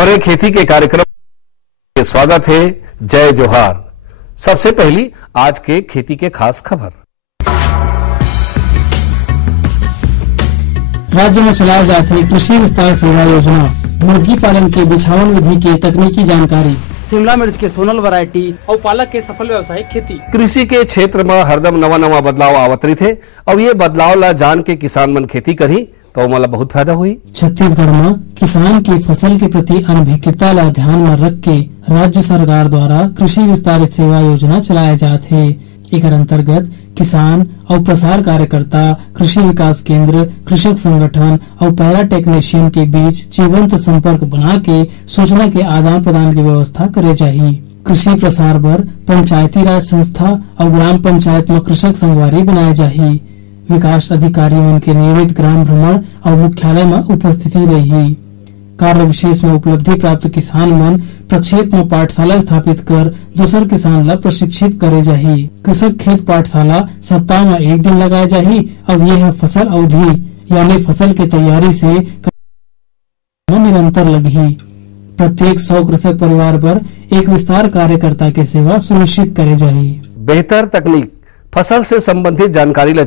खबरें खेती के कार्यक्रम में स्वागत है। जय जोहार। सबसे पहली आज के खेती के खास खबर। राज्य में चलाए जाते कृषि विस्तार सेवा योजना, मुर्गी पालन के बिछावन विधि की तकनीकी जानकारी, शिमला मिर्च के सोनल वैरायटी और पालक के सफल व्यवसायिक खेती। कृषि के क्षेत्र में हरदम नवा बदलाव आवत रही थे। अब ये बदलाव ला जान के किसान मन खेती करी तो मला बहुत फायदा हुई। छत्तीसगढ़ में किसान की फसल के प्रति अनभिज्ञता ला ध्यान में रख के राज्य सरकार द्वारा कृषि विस्तार सेवा योजना चलाए जाते हैं। एकर अंतर्गत किसान और प्रसार कार्यकर्ता, कृषि विकास केंद्र, कृषक संगठन और पैरा टेक्नीशियन के बीच जीवंत संपर्क बना के सूचना के आदान प्रदान की व्यवस्था करे चाहिए। कृषि प्रसार पर पंचायती राज संस्था और ग्राम पंचायत में कृषक संगवारी बनाए चाहिए। विकास अधिकारी मन के नियमित ग्राम भ्रमण और मुख्यालय में उपस्थिति रही। कार्य विशेष में उपलब्धि प्राप्त किसान मन प्रक्षेप में पाठशाला स्थापित कर दूसर किसान ला प्रशिक्षित करे जाही। कृषक खेत पाठशाला सप्ताह में एक दिन लगाए जाही। अब यह फसल अवधि यानी फसल के तैयारी से निरंतर लगी। प्रत्येक 100 कृषक परिवार पर एक विस्तार कार्यकर्ता की सेवा सुनिश्चित करे जाही। बेहतर तकनीक, फसल से संबंधित जानकारी ला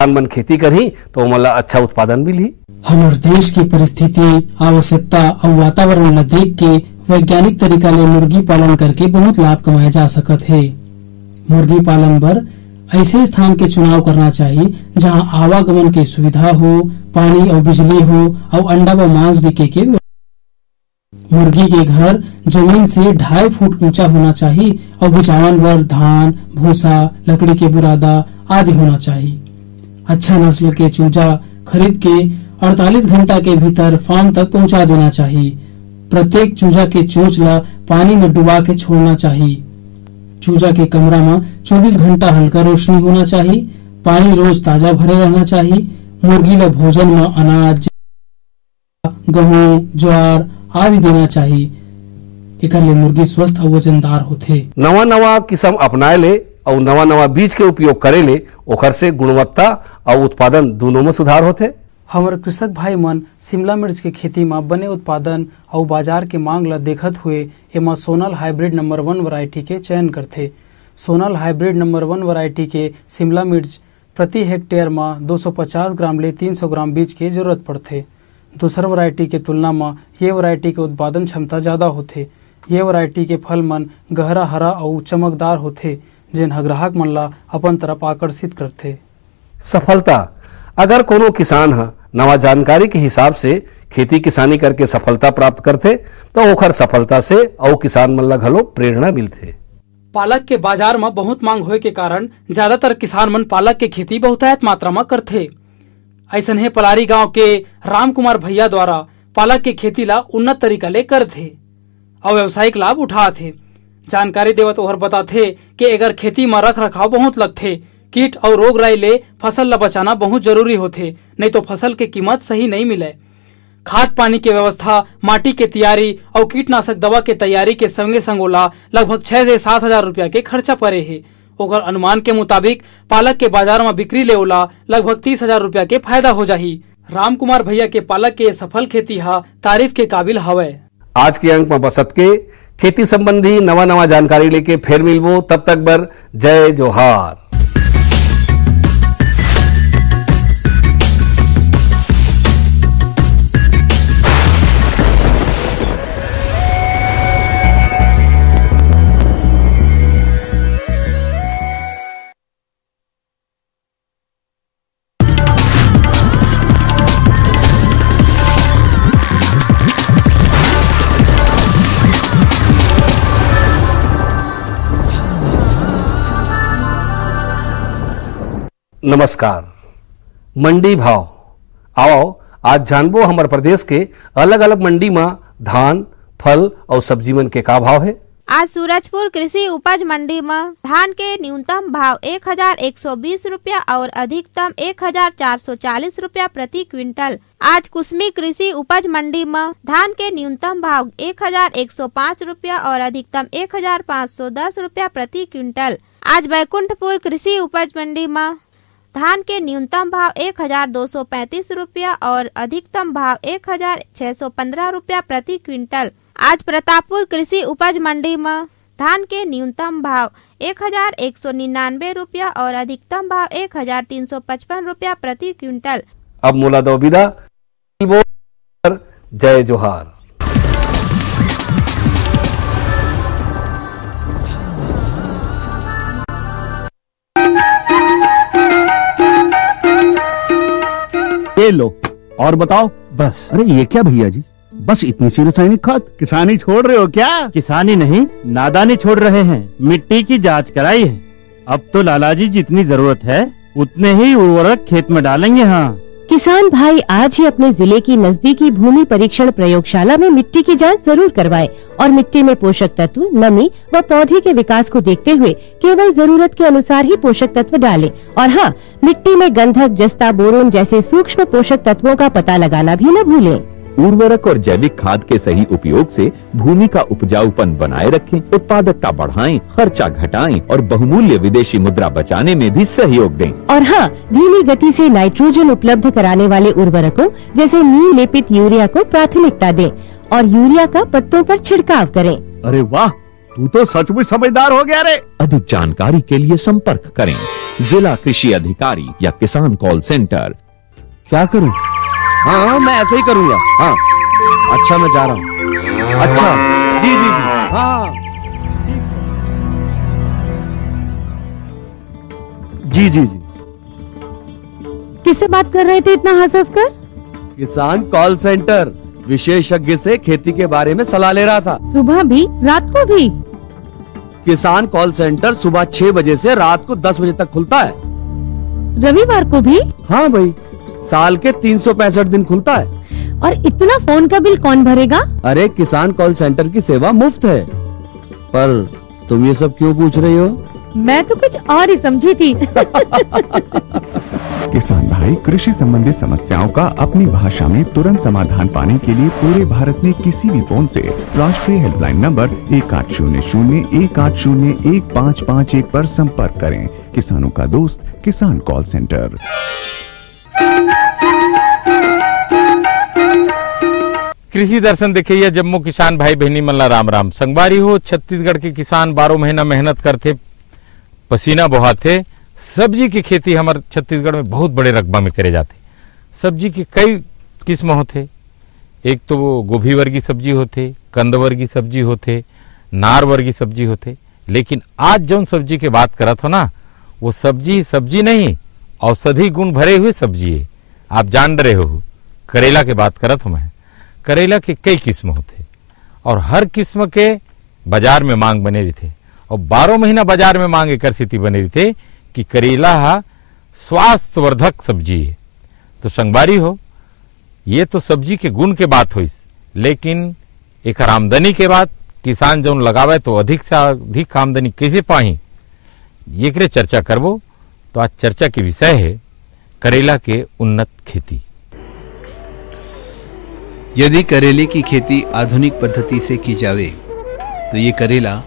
किसान मन खेती करी तो मला अच्छा उत्पादन मिली। हमारे देश की परिस्थिति, आवश्यकता और वातावरण ला देख के वैज्ञानिक तरीका ले मुर्गी पालन करके बहुत लाभ कमाया जा सकत है। मुर्गी पालन पर ऐसे स्थान के चुनाव करना चाहिए जहां आवागमन की सुविधा हो, पानी और बिजली हो और अंडा व मांस बिके के। मुर्गी के घर जमीन से 2.5 फुट ऊंचा होना चाहिए और बिछावन पर धान, भूसा, लकड़ी के बुरादा आदि होना चाहिए। अच्छा नस्ल के चूजा खरीद के 48 घंटा के भीतर फार्म तक पहुंचा देना चाहिए। प्रत्येक चूजा के चोंच ला पानी में डुबा के छोड़ना चाहिए। चूजा के कमरा में 24 घंटा हल्का रोशनी होना चाहिए। पानी रोज ताजा भरे रहना चाहिए। मुर्गी ला भोजन में अनाज, गेहूं, ज्वार आदि देना चाहिए। एकर ले मुर्गी स्वस्थ और वजनदार होते। नवा किस्म अपनाए ले और नवा बीज के उपयोग करे ले ओखर से गुणवत्ता और उत्पादन दोनों में सुधार होते। हमारे कृषक भाई मन शिमला मिर्च के खेती में बने उत्पादन और बाजार के मांग ला देखत हुए एमा सोनल हाइब्रिड नंबर 1 वैरायटी के चयन करथे। सोनल हाइब्रिड नंबर 1 वैरायटी के शिमला मिर्च प्रति हेक्टेयर में 250 ग्राम ले 300 ग्राम बीज के जरूरत पड़थे। दूसर वैरायटी के तुलना में ये वैरायटी के उत्पादन क्षमता ज्यादा होथे। ये वैरायटी के फल मन गहरा हरा और चमकदार होथे जिन ग्राहक मन ला अपन तरफ आकर्षित करथे। सफलता, अगर कोनो किसान है नवा जानकारी के हिसाब से खेती किसानी करके सफलता प्राप्त करते तो ओखर सफलता से और किसान मन ला घलो प्रेरणा मिलते। पालक के बाजार में बहुत मांग होए के कारण ज्यादातर किसान मन पालक के खेती बहुतायत मात्रा में करथे। ऐसन है पलारी गांव के राम कुमार भैया द्वारा पालक के खेती ला उन्नत तरीका ले करथे और व्यवसायिक लाभ उठाथे। जानकारी देवत ओहर बताथे कि अगर खेती में रख रखाव बहुत लगथे, कीट और रोग राई ले फसल ला बचाना बहुत जरूरी होथे, नहीं तो फसल के कीमत सही नहीं मिले। खाद पानी के व्यवस्था, माटी के तैयारी और कीटनाशक दवा के तैयारी के संगे संग ओला लगभग 6 से 7 हजार रुपया के खर्चा पड़े है। ओकर अनुमान के मुताबिक पालक के बाजार में बिक्री ले ओला लगभग 30 हजार रुपया के फायदा हो जाही। राम कुमार भैया के पालक के सफल खेती हा तारीफ के काबिल हवै। आज के अंक में बसत के खेती संबंधी नवा जानकारी लेके फिर मिलबो। तब तक बर जय जोहार। नमस्कार। मंडी भाव आओ आज जानबो हमारे प्रदेश के अलग अलग मंडी में धान, फल और सब्जी मन के का भाव है। आज सूरजपुर कृषि उपज मंडी में धान के न्यूनतम भाव 1120 रुपया और अधिकतम 1440 रुपया प्रति क्विंटल। आज कुसमी कृषि उपज मंडी में धान के न्यूनतम भाव 1105 रुपया और अधिकतम 1510 रुपया प्रति क्विंटल। आज बैकुंठपुर कृषि उपज मंडी में धान के न्यूनतम भाव 1235 रुपया और अधिकतम भाव 1615 रुपया प्रति क्विंटल। आज प्रतापपुर कृषि उपज मंडी में धान के न्यूनतम भाव 1199 रुपया और अधिकतम भाव 1355 रुपया प्रति क्विंटल। अब मोला दो विदा। जय जोहार। ये लो और बताओ। बस। अरे ये क्या भैया जी, बस इतनी सी रासायनिक खाद? किसानी छोड़ रहे हो क्या? किसानी नहीं, नादानी छोड़ रहे हैं। मिट्टी की जांच कराई है। अब तो लालाजी जितनी जरूरत है उतने ही उर्वरक खेत में डालेंगे। हाँ किसान भाई आज ही अपने जिले की नजदीकी भूमि परीक्षण प्रयोगशाला में मिट्टी की जांच जरूर करवाएं और मिट्टी में पोषक तत्व, नमी व पौधे के विकास को देखते हुए केवल जरूरत के अनुसार ही पोषक तत्व डालें। और हाँ, मिट्टी में गंधक, जस्ता, बोरोन जैसे सूक्ष्म पोषक तत्वों का पता लगाना भी न भूलें। उर्वरक और जैविक खाद के सही उपयोग से भूमि का उपजाऊपन बनाए रखें, उत्पादकता बढ़ाएं, खर्चा घटाएं और बहुमूल्य विदेशी मुद्रा बचाने में भी सहयोग दें। और हाँ, धीमी गति से नाइट्रोजन उपलब्ध कराने वाले उर्वरकों जैसे नीम लेपित यूरिया को प्राथमिकता दें और यूरिया का पत्तों पर छिड़काव करें। अरे वाह, तू तो सचमुच समझदार हो गया रे। अधिक जानकारी के लिए संपर्क करें जिला कृषि अधिकारी या किसान कॉल सेंटर। क्या करूं? हाँ, मैं ऐसे ही करूंगा। हाँ, अच्छा मैं जा रहा हूँ। अच्छा, जी जी जी, हाँ जी जी जी। किससे बात कर रहे थे इतना हंस कर? किसान कॉल सेंटर, विशेषज्ञ से खेती के बारे में सलाह ले रहा था। सुबह भी, रात को भी? किसान कॉल सेंटर सुबह 6 बजे से रात को 10 बजे तक खुलता है। रविवार को भी? हाँ भाई, साल के 365 दिन खुलता है। और इतना फोन का बिल कौन भरेगा? अरे किसान कॉल सेंटर की सेवा मुफ्त है। पर तुम ये सब क्यों पूछ रही हो? मैं तो कुछ और ही समझी थी। किसान भाई कृषि संबंधी समस्याओं का अपनी भाषा में तुरंत समाधान पाने के लिए पूरे भारत में किसी भी फोन से राष्ट्रीय हेल्पलाइन नंबर 1800-1801-551 पर संपर्क करें। किसानों का दोस्त किसान कॉल सेंटर। कृषि दर्शन देखिए जम्मू किसान भाई बहनी मल्ला राम राम। संगवारी हो, छत्तीसगढ़ के किसान 12 महीना मेहनत करते, पसीना बहाते। सब्जी की खेती हमारे छत्तीसगढ़ में बहुत बड़े रकबा में करे जाते। सब्जी की कई किस्म होते। एक तो वो गोभी वर्गी सब्जी होते, कंद वर्गी सब्जी होते, नार वर्गी सब्जी होते। लेकिन आज जो सब्जी की बात करत हो ना, वो सब्जी नहीं, औषधि गुण भरे हुए सब्जी है। आप जान रहे हो, करेला की बात करत हो मैं। करेला के कई किस्म होते और हर किस्म के बाजार में मांग बने रहते और 12 महीना बाजार में मांग एक स्थिति बने रहते कि करेला स्वास्थ्यवर्धक सब्जी है। तो संगवारी हो, ये तो सब्जी के गुण के बात हुई, लेकिन एक आमदनी के बाद किसान जो लगावे तो अधिक से अधिक आमदनी कैसे पाही, ये चर्चा करबो। तो आज चर्चा के विषय है करेला के उन्नत खेती। यदि करेले की खेती आधुनिक पद्धति से की जावे तो ये करेला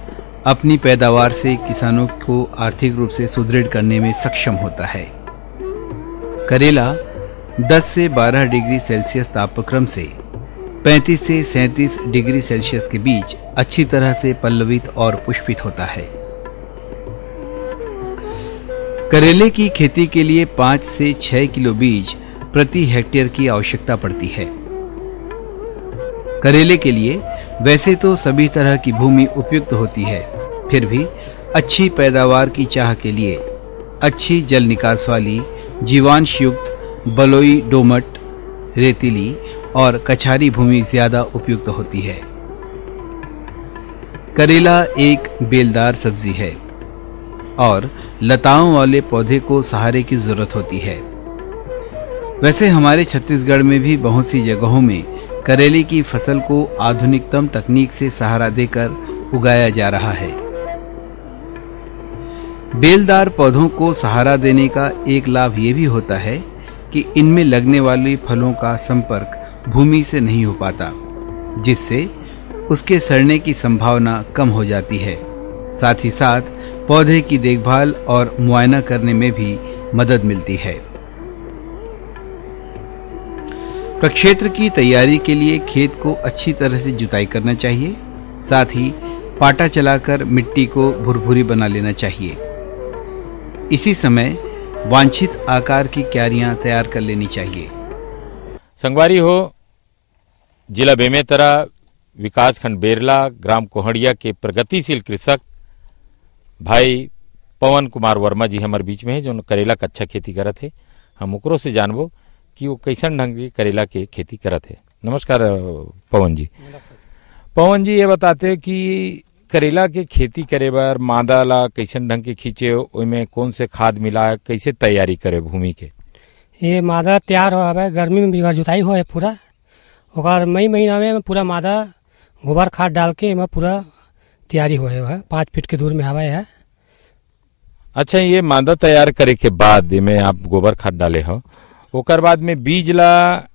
अपनी पैदावार से किसानों को आर्थिक रूप से सुदृढ़ करने में सक्षम होता है। करेला 10 से 12 डिग्री सेल्सियस तापक्रम से 35 से 37 डिग्री सेल्सियस के बीच अच्छी तरह से पल्लवित और पुष्पित होता है। करेले की खेती के लिए 5 से 6 किलो बीज प्रति हेक्टेयर की आवश्यकता पड़ती है। करेले के लिए वैसे तो सभी तरह की भूमि उपयुक्त होती है, फिर भी अच्छी पैदावार की चाह के लिए अच्छी जल निकास वाली जीवांश युक्त बलुई, दोमट, रेतीली और कछारी भूमि ज्यादा उपयुक्त होती है। करेला एक बेलदार सब्जी है और लताओं वाले पौधे को सहारे की जरूरत होती है। वैसे हमारे छत्तीसगढ़ में भी बहुत सी जगहों में करेले की फसल को आधुनिकतम तकनीक से सहारा देकर उगाया जा रहा है। बेलदार पौधों को सहारा देने का एक लाभ ये भी होता है कि इनमें लगने वाले फलों का संपर्क भूमि से नहीं हो पाता, जिससे उसके सड़ने की संभावना कम हो जाती है। साथ ही साथ पौधे की देखभाल और मुआयना करने में भी मदद मिलती है। प्रक्षेत्र की तैयारी के लिए खेत को अच्छी तरह से जुताई करना चाहिए। साथ ही पाटा चलाकर मिट्टी को भुरभुरी बना लेना चाहिए। इसी समय वांछित आकार की क्यारियां तैयार कर लेनी चाहिए। संगवारी हो, जिला बेमेतरा, विकासखंड बेरला, ग्राम कोहड़िया के प्रगतिशील कृषक भाई पवन कुमार वर्मा जी हमारे बीच में है, जो करेला का अच्छा खेती करत है। हम ओकरो से जानबो कि वो कैसन ढंग के करेला के खेती करत है। नमस्कार पवन जी। पवन जी, ये बताते कि करेला के खेती करे बर मादा ला कैसन ढंग के खींचे, ओइमे कौन से खाद मिलाए, कैसे तैयारी करे भूमि के? ये मादा तैयार हो है, गर्मी में भी जुताई हो है पूरा, और मई महीना में पूरा मादा गोबर खाद डाल के पूरा तैयारी हो है, 5 फीट के दूर में हवा है। अच्छा, ये मादा तैयार करे के बाद में आप गोबर खाद डाले हो, ओकर बाद में बीज ला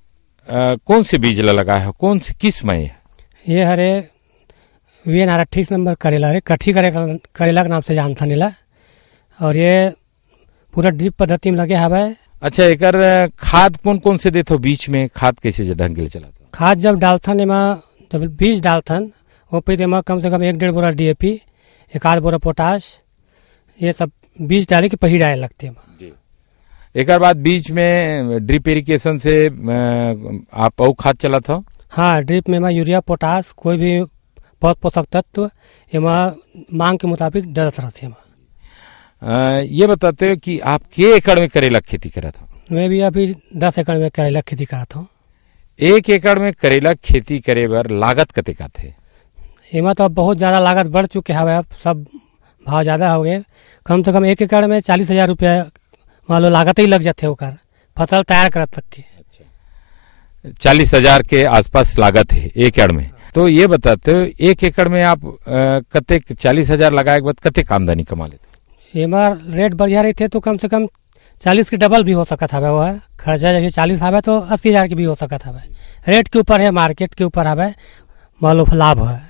कौन से बीज ला लगाए हो, कौन से किस्म है? ये हरे VNR 28 नंबर करेला रे, कठी करेला के नाम से जानता नीला, और ये पूरा ड्रिप पद्धति में लगे हवा है। अच्छा, एकर खाद कौन कौन से देते हो बीच में? खाद कैसे ढंग के चलाते? खाद जब डालथन एमा, जब बीज डालथन वो पे कम से कम 1-1.5 बोरा DAP, 1 बोरा पोटाश, ये सब बीज डाले के पही डाले लगते हैं। एक बात, बीच में ड्रिप इरिगेशन से आप और खाद चला था? हाँ, ड्रिप में यूरिया, पोटाश, कोई भी बहुत पोषक तत्व एमा मांग के मुताबिक डलत रहते हैं। ये बताते हो कि आप के एकड़ में करेला खेती करा था? मैं भी अभी 10 एकड़ में करेला खेती करा था। 1 एकड़ में करेला खेती करे बर लागत कते का थे? एमा तो अब बहुत ज़्यादा लागत बढ़ चुके हैं, अब सब भाव ज़्यादा हो गए। कम से कम 1 एकड़ में 40,000 रुपया मान लो लागत ही लग जाते होकर फसल तैयार कर तक के। 40,000 के आसपास लागत है 1 एकड़ में। तो ये बताते हो 1 एकड़ में आप कते 40,000 लगाए के बाद कते आमदनी कमा लेते? एमा रेट बढ़िया रहते तो कम से कम 40 के डबल भी हो सकता है। वह खर्चा जैसे 40 आवे तो 80,000 की भी हो सकता है। रेट के ऊपर है, मार्केट के ऊपर आवे, मान लो लाभ है।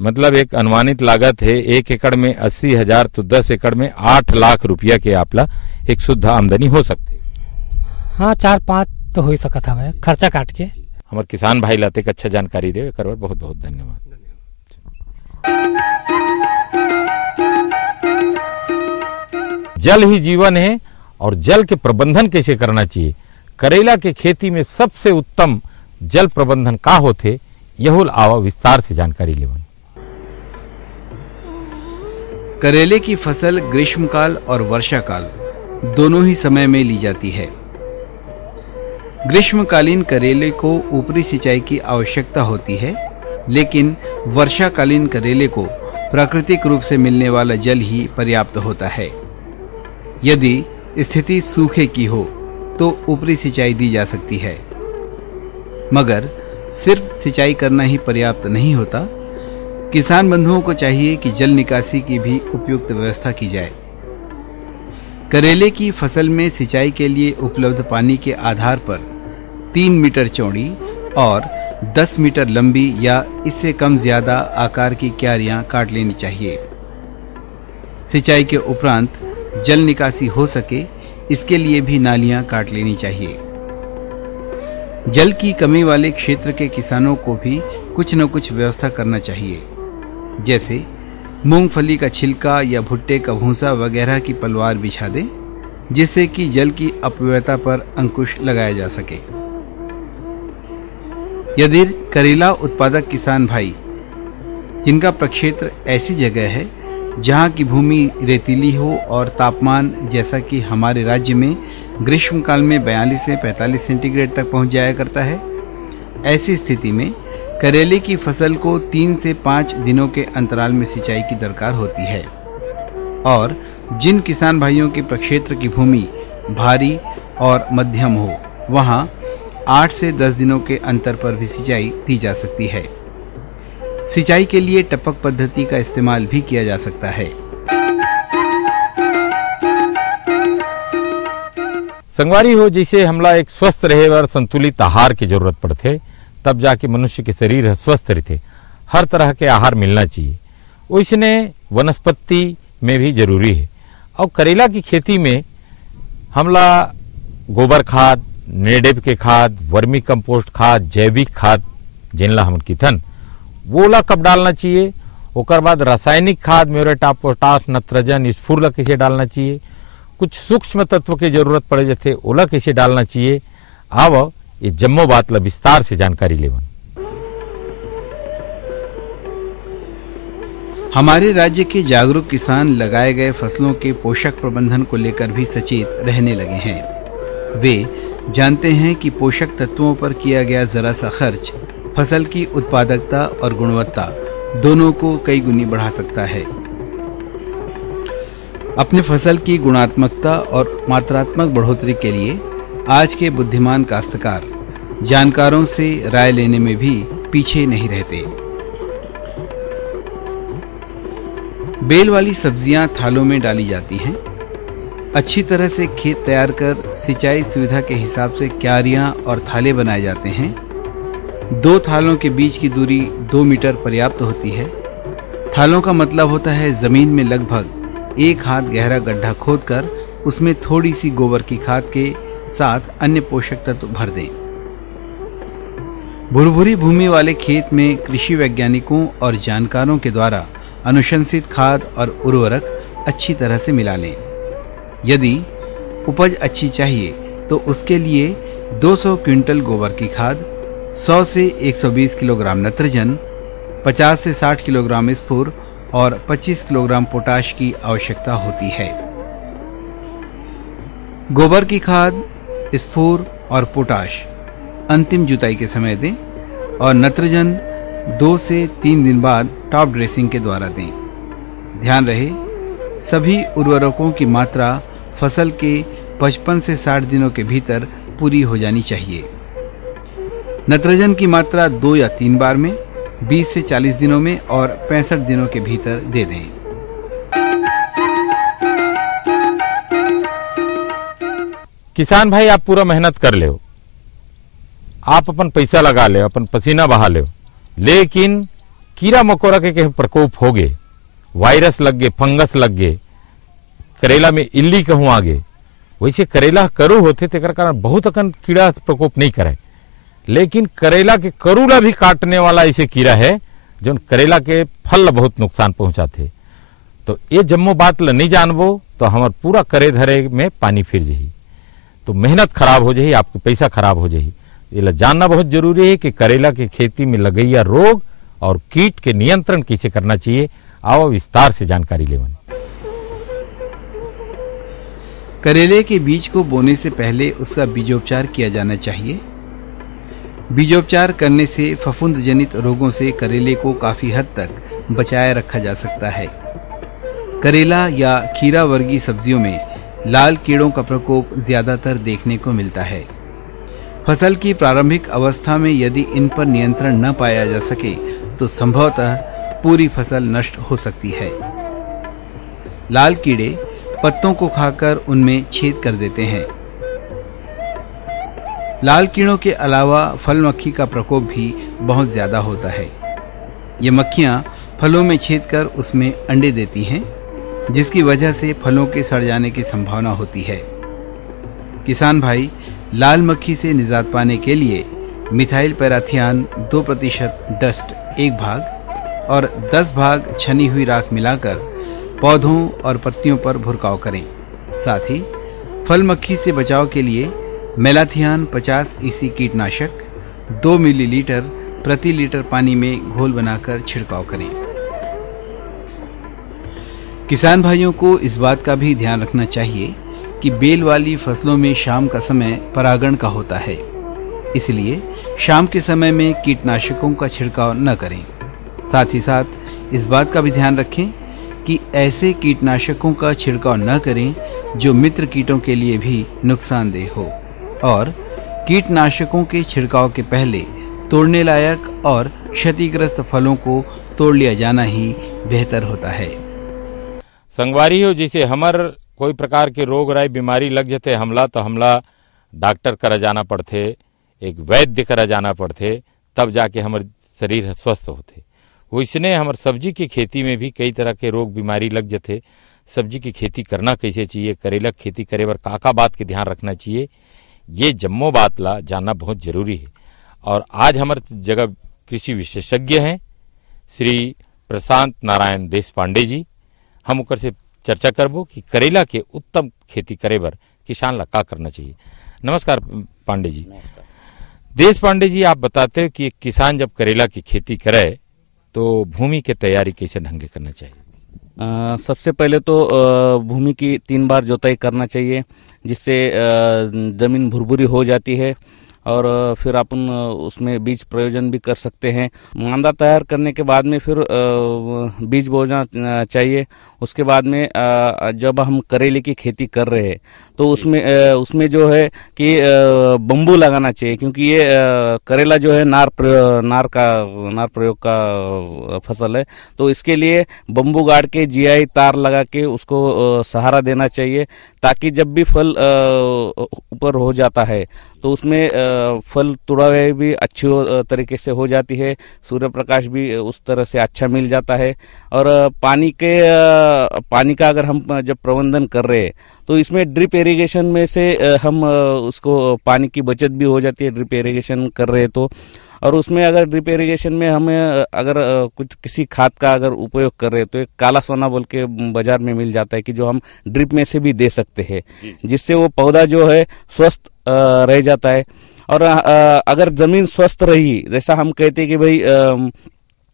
मतलब एक अनुमानित लागत है 1 एकड़ में 80,000, तो 10 एकड़ में 8 लाख रुपया के आपला एक शुद्ध आमदनी हो सकती है। हाँ, 4-5 तो हो ही सकता है खर्चा काट के। हमारे किसान भाई लाते एक अच्छा जानकारी दे, कर बहुत बहुत धन्यवाद। जल ही जीवन है, और जल के प्रबंधन कैसे करना चाहिए, करेला के खेती में सबसे उत्तम जल प्रबंधन का होते, यहुल आवा विस्तार से जानकारी लेवन। करेले की फसल ग्रीष्मकाल और वर्षाकाल दोनों ही समय में ली जाती है। ग्रीष्मकालीन करेले को ऊपरी सिंचाई की आवश्यकता होती है, लेकिन वर्षाकालीन करेले को प्राकृतिक रूप से मिलने वाला जल ही पर्याप्त होता है। यदि स्थिति सूखे की हो तो ऊपरी सिंचाई दी जा सकती है, मगर सिर्फ सिंचाई करना ही पर्याप्त नहीं होता। किसान बंधुओं को चाहिए कि जल निकासी की भी उपयुक्त व्यवस्था की जाए। करेले की फसल में सिंचाई के लिए उपलब्ध पानी के आधार पर 3 मीटर चौड़ी और 10 मीटर लंबी या इससे कम ज्यादा आकार की क्यारियां काट लेनी चाहिए। सिंचाई के उपरांत जल निकासी हो सके, इसके लिए भी नालियां काट लेनी चाहिए। जल की कमी वाले क्षेत्र के किसानों को भी कुछ न कुछ व्यवस्था करना चाहिए, जैसे मूंगफली का छिलका या भुट्टे का भूसा वगैरह की पलवार बिछा दें, जिससे कि जल की अपव्ययता पर अंकुश लगाया जा सके। यदि करेला उत्पादक किसान भाई जिनका प्रक्षेत्र ऐसी जगह है जहां की भूमि रेतीली हो और तापमान जैसा कि हमारे राज्य में ग्रीष्मकाल में 42 से 45 सेंटीग्रेड तक पहुंच जाया करता है, ऐसी स्थिति में करेले की फसल को 3 से 5 दिनों के अंतराल में सिंचाई की दरकार होती है। और जिन किसान भाइयों के प्रक्षेत्र की भूमि भारी और मध्यम हो, वहां 8 से 10 दिनों के अंतर पर भी सिंचाई दी जा सकती है। सिंचाई के लिए टपक पद्धति का इस्तेमाल भी किया जा सकता है। संगवारी हो, जैसे हमला एक स्वस्थ रहे और संतुलित आहार की जरूरत पड़ते, तब जाके मनुष्य के शरीर स्वस्थ रहते। हर तरह के आहार मिलना चाहिए, वैसने वनस्पति में भी जरूरी है। और करेला की खेती में हमला गोबर खाद, नेडेब के खाद, वर्मी कंपोस्ट खाद, जैविक खाद जिनला हम किथन वो ला कब डालना चाहिए, ओकर बाद रासायनिक खाद म्यूरेट ऑफ पोटाश, नत्रजन, स्फूर ला कैसे डालना चाहिए, कुछ सूक्ष्म तत्व की जरूरत पड़े जाते ओला कैसे डालना चाहिए। आव ये जम्मो बात ला विस्तार से जानकारी लेवन। हमारे राज्य के जागरूक किसान लगाए गए फसलों के पोषक प्रबंधन को लेकर भी सचेत रहने लगे हैं। वे जानते हैं कि पोषक तत्वों पर किया गया जरा सा खर्च फसल की उत्पादकता और गुणवत्ता दोनों को कई गुनी बढ़ा सकता है। अपने फसल की गुणात्मकता और मात्रात्मक बढ़ोतरी के लिए आज के बुद्धिमान काश्तकार जानकारों से राय लेने में भी पीछे नहीं रहते। बेल वाली सब्जियां थालों में डाली जाती हैं। अच्छी तरह से खेत तैयार कर सिंचाई सुविधा के हिसाब से क्यारियां और थाले बनाए जाते हैं। 2 थालों के बीच की दूरी 2 मीटर पर्याप्त होती है। थालों का मतलब होता है जमीन में लगभग 1 हाथ गहरा गड्ढा खोदकर उसमें थोड़ी सी गोबर की खाद के साथ अन्य पोषक तत्व भर दें। भुरभुरी भूमि वाले खेत में कृषि वैज्ञानिकों और जानकारों के द्वारा अनुशंसित खाद और उर्वरक अच्छी तरह से मिला लें। यदि उपज अच्छी चाहिए तो उसके लिए 200 क्विंटल गोबर की खाद, 100 से 120 किलोग्राम नत्रजन, 50 से 60 किलोग्राम स्फूर और 25 किलोग्राम पोटाश की आवश्यकता होती है। गोबर की खाद, स्फूर और पोटाश अंतिम जुताई के समय दें और नत्रजन 2 से 3 दिन बाद टॉप ड्रेसिंग के द्वारा दें। ध्यान रहे सभी उर्वरकों की मात्रा फसल के 55 से 60 दिनों के भीतर पूरी हो जानी चाहिए। नत्रजन की मात्रा 2 या 3 बार में 20 से 40 दिनों में और 65 दिनों के भीतर दे दें। किसान भाई आप पूरा मेहनत कर ले, आप अपन पैसा लगा ले, अपन पसीना बहा ले, लेकिन कीड़ा मकोड़ा के कहीं प्रकोप हो गए, वायरस लग गए, फंगस लग गए, करेला में इल्ली कहूँ आ गए, वैसे करेला करू होते तेकर कारण बहुत अकन कीड़ा प्रकोप नहीं करे, लेकिन करेला के करूला भी काटने वाला ऐसे कीड़ा है जो करेला के फल बहुत नुकसान पहुंचाते। तो ये जम्मो बात ल नहीं जानबो तो हमार पूरा करे धरे में पानी फिर जाही, तो मेहनत खराब हो जाही, आपके पैसा खराब हो जाही। ये जानना बहुत जरूरी है कि करेला की खेती में लगैया रोग और कीट के नियंत्रण कैसे करना चाहिए। आओ विस्तार से जानकारी लेवन। करेले के बीज को बोने से पहले उसका बीजोपचार किया जाना चाहिए। बीजोपचार करने से फफूंद जनित रोगों से करेले को काफी हद तक बचाए रखा जा सकता है। करेला या खीरा वर्गीय सब्जियों में लाल कीड़ों का प्रकोप ज्यादातर देखने को मिलता है। फसल की प्रारंभिक अवस्था में यदि इन पर नियंत्रण न पाया जा सके तो संभवतः पूरी फसल नष्ट हो सकती है। लाल कीड़े पत्तों को खाकर उनमें छेद कर देते हैं। लाल कीड़ों के अलावा फल मक्खी का प्रकोप भी बहुत ज्यादा होता है। ये मक्खियां फलों में छेद कर उसमें अंडे देती हैं, जिसकी वजह से फलों के सड़ जाने की संभावना होती है। किसान भाई लाल मक्खी से निजात पाने के लिए मिथाइल पैराथियान 2% डस्ट 1 भाग और 10 भाग छनी हुई राख मिलाकर पौधों और पत्तियों पर भुरकाव करें। साथ ही फल मक्खी से बचाव के लिए मेलाथियान 50 EC कीटनाशक 2 मिलीलीटर प्रति लीटर पानी में घोल बनाकर छिड़काव करें। किसान भाइयों को इस बात का भी ध्यान रखना चाहिए कि बेल वाली फसलों में शाम का समय परागण का होता है, इसलिए शाम के समय में कीटनाशकों का छिड़काव न करें। साथ ही साथ इस बात का भी ध्यान रखें कि ऐसे कीटनाशकों का छिड़काव न करें जो मित्र कीटों के लिए भी नुकसानदेह हो, और कीटनाशकों के छिड़काव के पहले तोड़ने लायक और क्षतिग्रस्त फलों को तोड़ लिया जाना ही बेहतर होता है। संगवारी हो जैसे हमर कोई प्रकार के रोग राय बीमारी लग जाते हमला तो हमला डॉक्टर करा जाना पड़ते, एक वैद्य करा जाना पड़ते, तब जाके हमारे शरीर स्वस्थ होते। वैसने हमार सब्जी की खेती में भी कई तरह के रोग बीमारी लग जाते सब्जी की खेती करना कैसे चाहिए, करेला की खेती करे बर का बात के ध्यान रखना चाहिए, ये जम्मो बात ला जानना बहुत जरूरी है। और आज हमारे जगह कृषि विशेषज्ञ हैं श्री प्रशांत नारायण देशपांडे जी। हम ओकर से चर्चा करबो कि करेला के उत्तम खेती करे बर किसान ला का करना चाहिए। नमस्कार पांडे जी। देशपांडे जी, आप बताते हो कि एक किसान जब करेला की खेती करे तो भूमि की तैयारी कैसे ढंग से करना चाहिए? सबसे पहले तो भूमि की 3 बार जोताई करना चाहिए, जिससे ज़मीन भुरभुरी हो जाती है और फिर अपन उसमें बीज प्रयोजन भी कर सकते हैं। मांदा तैयार करने के बाद में फिर बीज बोना चाहिए। उसके बाद में जब हम करेले की खेती कर रहे हैं तो उसमें जो है कि बम्बू लगाना चाहिए, क्योंकि ये करेला जो है नार प्रयोग का फसल है। तो इसके लिए बम्बू गाड़ के जीआई तार लगा के उसको सहारा देना चाहिए, ताकि जब भी फल ऊपर हो जाता है तो उसमें फल तुड़ाई भी अच्छी तरीके से हो जाती है, सूर्य प्रकाश भी उस तरह से अच्छा मिल जाता है। और पानी का अगर हम जब प्रबंधन कर रहे हैं तो इसमें ड्रिप इरिगेशन में से हम उसको पानी की बचत भी हो जाती है, ड्रिप इरिगेशन कर रहे हैं तो। और उसमें अगर ड्रिप इरिगेशन में हमें अगर कुछ किसी खाद का अगर उपयोग कर रहे हैं तो एक काला सोना बोल के बाजार में मिल जाता है कि जो हम ड्रिप में से भी दे सकते हैं, जिससे वो पौधा जो है स्वस्थ रह जाता है। और अगर जमीन स्वस्थ रही, जैसा हम कहते हैं कि भाई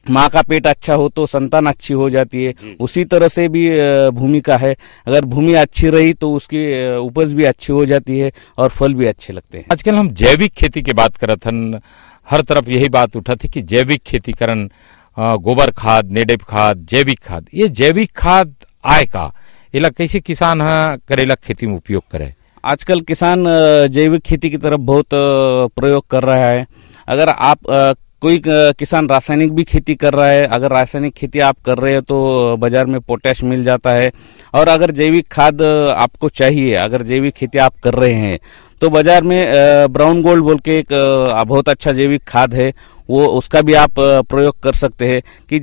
माँ का पेट अच्छा हो तो संतान अच्छी हो जाती है, उसी तरह से भी भूमि का है। अगर भूमि अच्छी रही तो उसकी उपज भी अच्छी हो जाती है और फल भी अच्छे लगते हैं। आजकल हम जैविक खेती की बात करत हन, हर तरफ यही बात उठा थी कि जैविक खेती करन, गोबर खाद, नेडेप खाद, जैविक खाद। ये जैविक खाद आय का इला कैसे किसान करेला खेती में उपयोग करे? आजकल किसान जैविक खेती की तरफ बहुत प्रयोग कर रहा है। अगर आप कोई किसान रासायनिक भी खेती कर रहा है, अगर रासायनिक खेती आप कर रहे हो तो बाजार में पोटैश मिल जाता है। और अगर जैविक खाद आपको चाहिए, अगर जैविक खेती आप कर रहे हैं तो बाजार में ब्राउन गोल्ड बोल के एक बहुत अच्छा जैविक खाद है, वो उसका भी आप प्रयोग कर सकते हैं। कि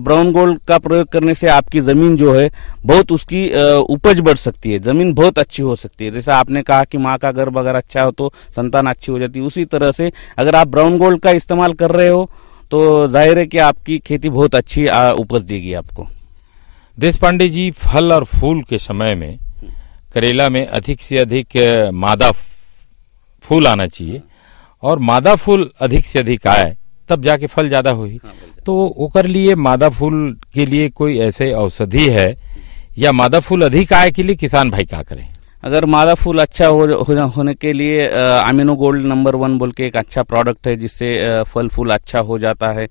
ब्राउन गोल्ड का प्रयोग करने से आपकी ज़मीन जो है बहुत उसकी उपज बढ़ सकती है, ज़मीन बहुत अच्छी हो सकती है। जैसा आपने कहा कि माँ का गर्भ अगर अच्छा हो तो संतान अच्छी हो जाती है, उसी तरह से अगर आप ब्राउन गोल्ड का इस्तेमाल कर रहे हो तो जाहिर है कि आपकी खेती बहुत अच्छी उपज देगी आपको। देशपांडे जी, फल और फूल के समय में करेला में अधिक से अधिक मादा फूल आना चाहिए, और मादा फूल अधिक से अधिक आए तब जाके फल ज्यादा हुई। तो ओकर लिए मादा फूल के लिए कोई ऐसे औषधि है, या मादा फूल अधिक आए के लिए किसान भाई क्या करें? अगर मादा फूल अच्छा होने के लिए अमीनो गोल्ड नंबर 1 बोल के एक अच्छा प्रोडक्ट है, जिससे फल फूल अच्छा हो जाता है।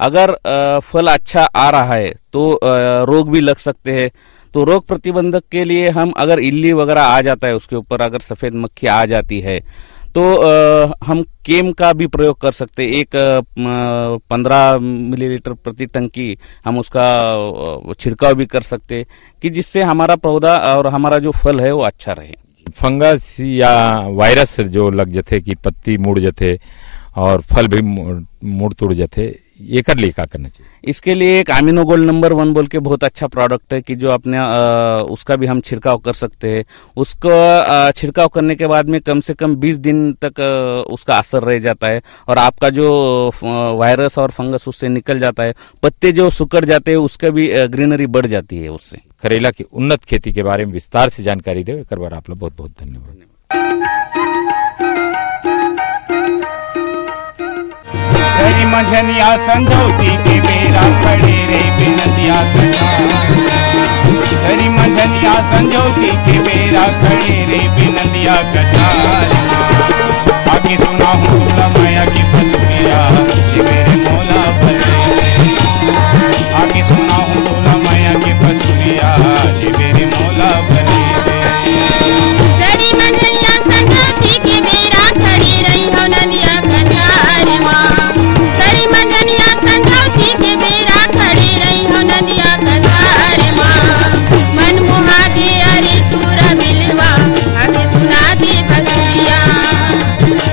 अगर फल अच्छा आ रहा है तो रोग भी लग सकते हैं, तो रोग प्रतिबंधक के लिए हम अगर इल्ली वगैरह आ जाता है, उसके ऊपर अगर सफ़ेद मक्खी आ जाती है तो हम केम का भी प्रयोग कर सकते हैं। एक 15 मिलीलीटर प्रति टंकी हम उसका छिड़काव भी कर सकते हैं, कि जिससे हमारा पौधा और हमारा जो फल है वो अच्छा रहे। फंगस या वायरस जो लग जाते कि पत्ती मुड़ जाते और फल भी मुड़ तुड़ जाते, ये कर लिए क्या करना चाहिए? इसके लिए एक अमीनो गोल्ड नंबर 1 बोल के बहुत अच्छा प्रोडक्ट है, कि जो अपने उसका भी हम छिड़काव कर सकते हैं। उसको छिड़काव करने के बाद में कम से कम 20 दिन तक उसका असर रह जाता है, और आपका जो वायरस और फंगस उससे निकल जाता है, पत्ते जो सुकड़ जाते हैं उसका भी ग्रीनरी बढ़ जाती है उससे। करेला की उन्नत खेती के बारे में विस्तार से जानकारी दे, एक बार आप लोग बहुत बहुत धन्यवाद। हरी मंझनिया संजोती के बेरा खड़े रे बिनतिया हरी मंझनिया संजोती के बेरा खड़े रे बिनतिया कछार। आगे सुना हूँ माया की पतुरिया मेरे मौला भरे, आगे सुना हूँ माया की पतुरिया मेरे मौला भरे।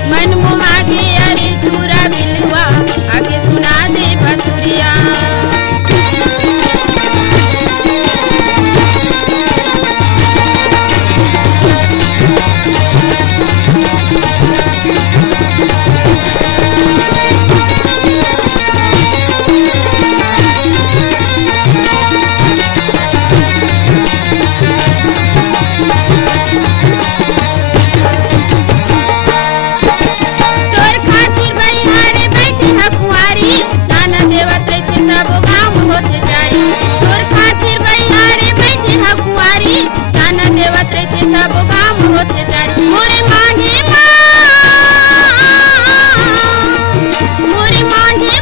मन मुहा के अरे चूरा मिलवा आगे सुना दे। सब काम होते चढ़ी मोरे मांझे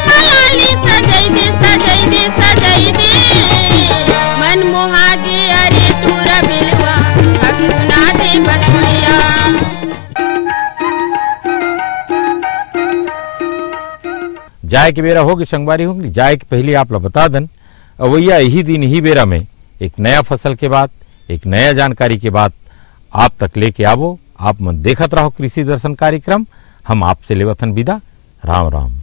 मलाली सजई दे सजई दे सजई दे मन मोहागे अरे टूरा बिलवा अभी सुना दे बचुइया। जाए के बेरा होगी संगवारी होगी जाए के पहले आप लोग बता दन अवैया यही दिन ही बेरा में एक नया फसल के बाद एक नया जानकारी के बाद आप तक लेके आवो। आप मन देखत रहो कृषि दर्शन कार्यक्रम। हम आपसे लेवथन विदा। राम राम।